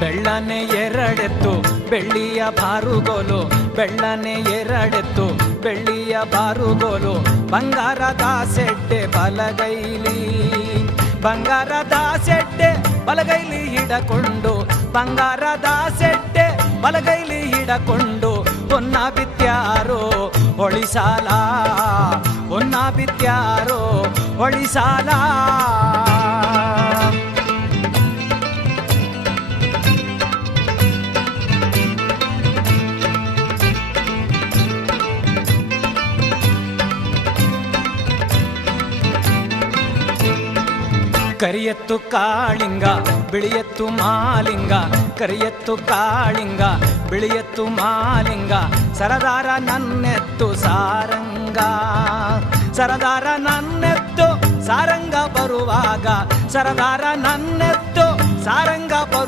ಬೆಳ್ಳನೆ ಎರಡೆತ್ತು ಬೆಳ್ಳಿಯ ಬಾರುಗೋಲು, ಬೆಳ್ಳನೆ ಎರಡೆತ್ತು ಬೆಳ್ಳಿಯ ಬಾರುಗೋಲು, ಬಂಗಾರದ ಸೆಡ್ಡೆ ಬಲಗೈಲಿ, ಬಂಗಾರದ ಸೆಡ್ಡೆ ಬಲಗೈಲಿ ಹಿಡಕೊಂಡು, ಬಂಗಾರದ ಸೆಡ್ಡೆ ಬಲಗೈಲಿ ಹಿಡಕೊಂಡು, ಹೊನ್ನ ಬಿತ್ಯಾರೋ ಹೊಳಿಸಾಲ, ಹೊನ್ನ ಬಿತ್ಯಾರೋ ಹೊಳಿಸಾಲ. ಕರಿಯತ್ತು ಕಾಳಿಂಗ ಬಿಳಿಯತ್ತು ಮಾಲಿಂಗ, ಕರಿಯತ್ತು ಕಾಳಿಂಗ ಬಿಳಿಯತ್ತು ಮಾಲಿಂಗ, ಸರದಾರ ನನ್ನೆತ್ತು ಸಾರಂಗ, ಸರದಾರ ನನ್ನೆತ್ತು ಸಾರಂಗ ಬರುವಾಗ, ಸರದಾರ ನನ್ನೆತ್ತು ಸಾರಂಗ ಬರು